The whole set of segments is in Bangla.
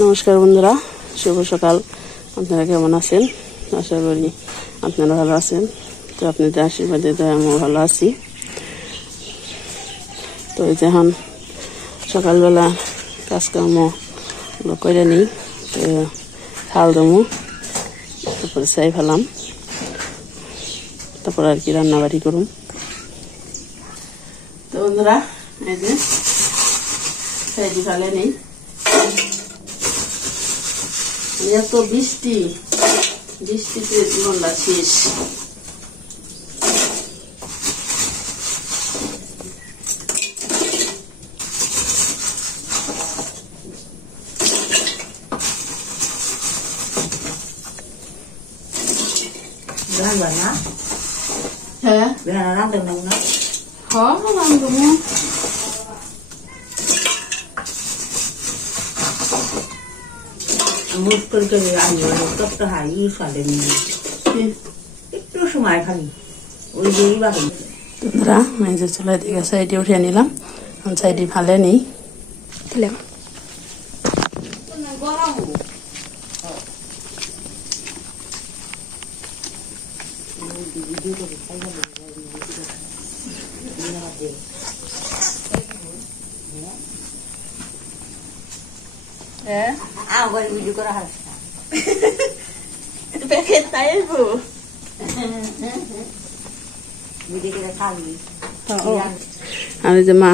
নমস্কার বন্ধুরা, শুভ সকাল। আপনারা কেমন আছেন? আশা করি আপনারা ভালো আছেন। তো আপনাদের আশীর্বাদে তো আমিও ভালো আছি। তো এই যে এখন সকালবেলা কাজকর্ম করে নিই, তো খাল দমু, তারপরে চাই ফেলাম, তারপর আর কি রান্নাবাড়ি করুন। তো বন্ধুরা এই যে চাইটি ফেলে নেই, এত বৃষ্টিতে জীবনটা শেষ। হ্যাঁ চুলাই থেকে সাইডে উঠিয়ে নিলাম, সাইডে ভালে নেই দিলাম। ভিডিও করা হয় আর যে মা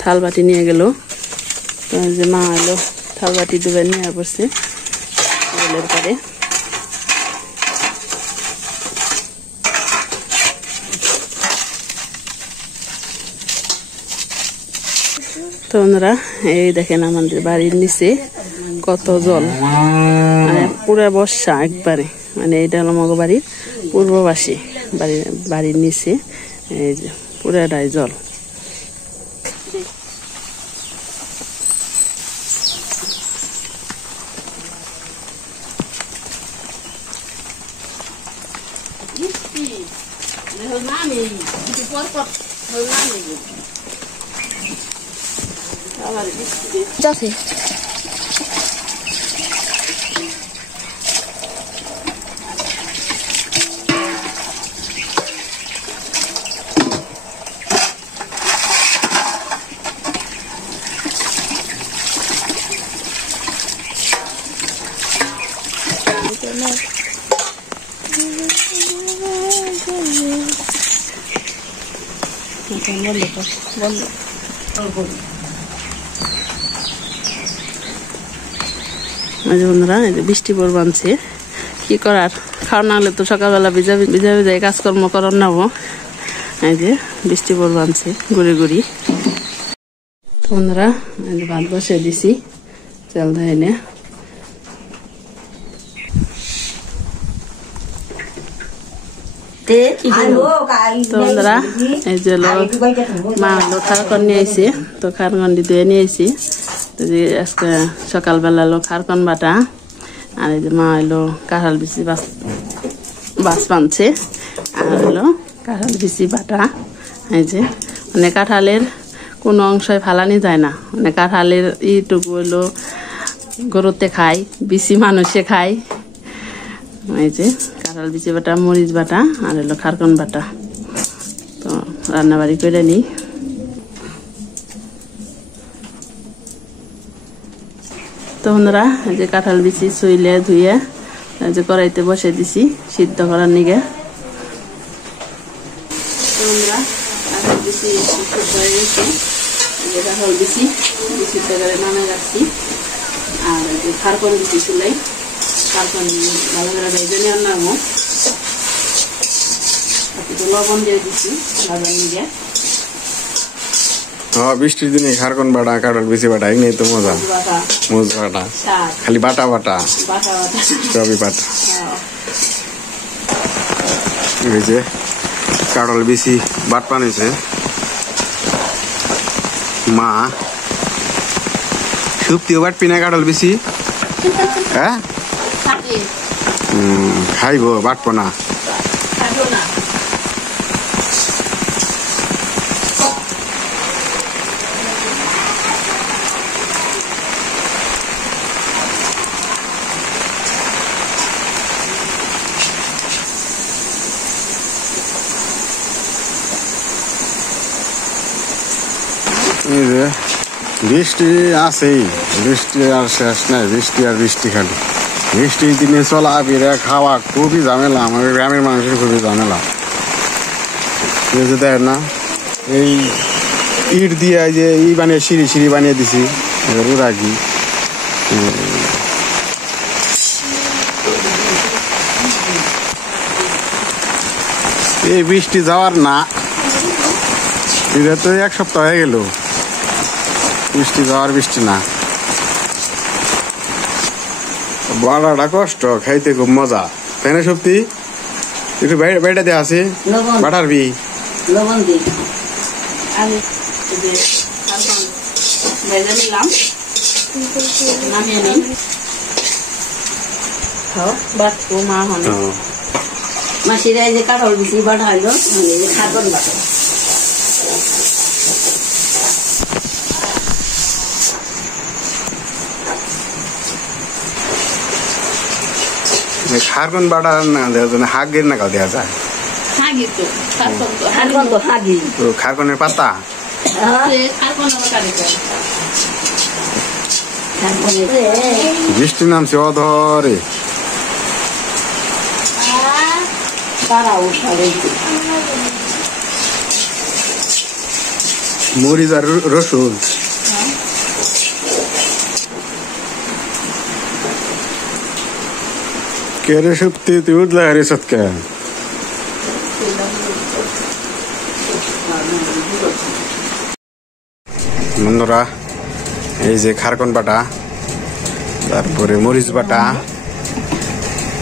থাল বাটি নিয়ে গেল, যে মা এলো থাল বাটি ডুবে নিয়ে পড়ছে জলের পরে। তো বন্ধুরা এই দেখেন আমাদের বাড়ির নিচে কত জল, মানে পুরো বর্ষা একবারে, মানে এটা হলো মগ বাড়ির পূর্ববাসী বাড়ির নিচে এই যে পুরাটাই জল। যাচ্ছে বন্ধ। বন্ধুরা এই যে বৃষ্টি পড় বানছে, কি করার, খাওয়া না হলে তো সকালবেলা ভিজা ভিজা কাজকর্ম করার নেবো। এই যে বৃষ্টি পড় বানছে গুড়ি গুড়ি। বন্ধুরা এই যে ভাত বসে দিছি চাল ধরে নে। তো বন্ধুরা এই যে মা খারকন নিয়ে আইসি, তো খারকন দিয়ে নিয়ে আইসি। আজকে সকালবেলা এলো খারকন বাটা, আর এই যে মা এলো কাঁঠাল বিচি বাস বানছে, আর হলো কাঁঠাল বিচি বাটা। এই যে মানে কাঁঠালের কোনো অংশই ফালানি যায় না, মানে কাঁঠালের এইটুকু হলো গরুতে খায়, বিচি মানুষে খায়। এই যে কাঁঠাল বিচি বাটা, মরিচ বাটা, আর হলো খারকন বাটা। তো রান্নাবাড়ি করে নিই। তো বন্ধুরা এই যে কাঁঠাল বিচি ছুইলে ধুয়ে এই যে কড়াইতে বসে দিছি সিদ্ধ করার নিগে। বন্ধুরা কাঁঠাল বিচি সিদ্ধ হয়ে গেছে, এই যে কাঁঠাল বিচি সিদ্ধ করে নামে রাখছি। আর এই যে খারকন বিচি চুলাই, খারকন ভালো করে ভেজে নিয়ে নামো, একটু লবণ দিয়ে দিচ্ছি ভাজার নিগে। বৃষ্টির দিনে খারকন বাটা, কাঁঠাল বিচি বাটা, এমনি তো মজা। মুজ বাটা খালি বাটা বাটা সবই বাটা। এই যে কাঁঠাল বিচি বাট পানিছে মা, শুক্তিও বাটপি না কাঁঠাল বিচি? হ্যাঁ খাইব, বাটবো না। বৃষ্টি আছেই, বৃষ্টি আর শেষ নাই, বৃষ্টি আর বৃষ্টি খালি। বৃষ্টির দিনে চলা ফিরে খাওয়া খুবই ঝামেলা, আমাদের গ্রামের মানুষের খুবই ঝামেলা। দেখেন না, এই ইট দিয়ে যে বানিয়ে সিঁড়ি বানিয়ে দিছি, এবার রাখি। এই বৃষ্টি যাওয়ার না, এটা তো 1 সপ্তাহ হয়ে গেল বৃষ্টি যাওয়ার, বৃষ্টি না। বাড়াটা কষ্ট, খাইতে খুব মজা, তাই না? সত্যি একটু বাইরে দেওয়া আছে বাটার বি লবণ দিই আমি ভেজে নিলাম, নামিয়ে নিই। বাটবো মা হন মাসিরা এই যে কাঁঠাল বিচি বাটা হইলো, খারকন বাটা। খারকন বাটা না দেওয়ার জন্য হাগের না দেওয়া যায়। খারকনের পাতা বৃষ্টি নামছে অধরে, মরিচ আর রসুন। কেরে সত্যি তুই উঠলে হারে সৎকে বন্ধুরা, এই যে খারকন বাটা, তারপরে মরিচ বাটা,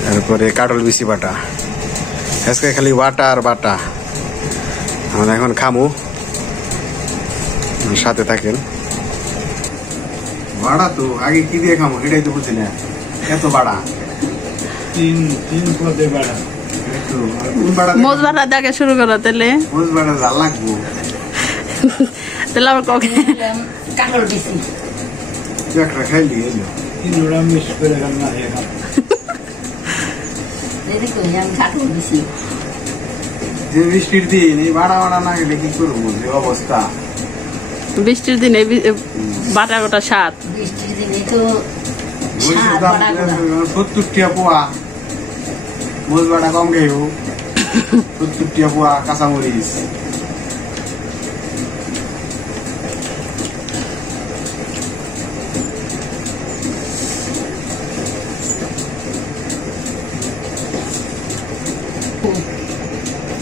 তারপরে কাটল বিচি বাটা, আজকে খালি বাটা আর বাটা। আমরা এখন খামু, সাথে থাকেন। বাড়া তো আগে কি দিয়ে খামো এটাই তো বুঝছি না, এত বাড়া মোজ বাটা দেখে শুরু করো, তাহলে মোজ বাটা জাল লাগবো, তাহলে আবার কখন কাঁঠাল বিচি একটা খাইলি এলো কাঁঠাল বিচি। যে বৃষ্টির দিন এই বাড়া বাড়া না গেলে কি করবো, যে অবস্থা। বৃষ্টির দিনে বাটা গোটা স্বাদ। বৃষ্টির দিনে তো 70 টাকা পোয়া মোজ বাটা, কম খাইব 70 টাকা পোয়া কাঁচামরিচ।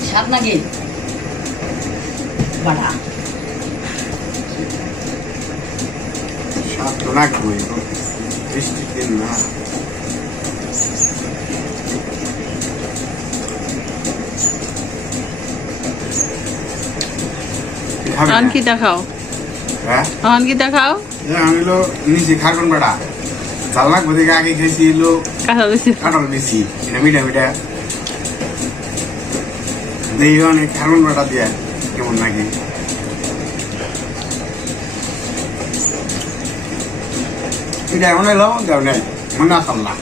স্বাদ নাকি বাটা স্বাদ তো লাগবেই, বৃষ্টির দিন না। কি দেখাও, হ্যাঁ কি দেখাও, আমি হলো নিচে খারকন বাটা জাল লাগবে দেখে আগে খেয়েছি এলো কাঁঠাল বিচি, এটা মিঠা মিঠা দেখি অনেক খারকন বাটা দিয়ে কেমন নাকি। এটা মনে লবণ দেও নাই, মনে আসল না।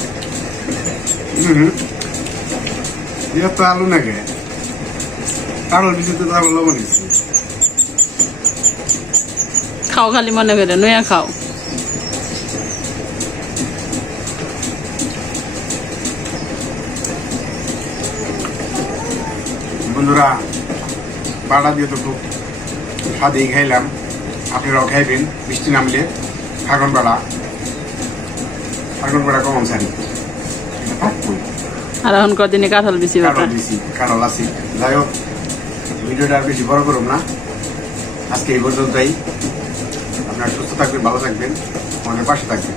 এটা তো আলু নাকি কাঁঠাল বিচিতে তো আলু লবণ দিচ্ছি। খাও খালি মনে করে নয়া খাও। বন্ধুরা, বাটা দিয়ে তো খুব স্বাদেই খাইলাম, আপনারাও খাইবেন বৃষ্টি নামলে। খারকন বাটা কম সারি আর এখন কদিনে কাঁঠাল বিচি বাটা, কাঁঠাল আছি। যাই হোক, ভিডিওটা আর বেশি বড় করুন না, আজকে এই পর্যন্তই। আপনারা সুস্থ থাকবেন, ভালো থাকবেন, আমাদের পাশে থাকবেন।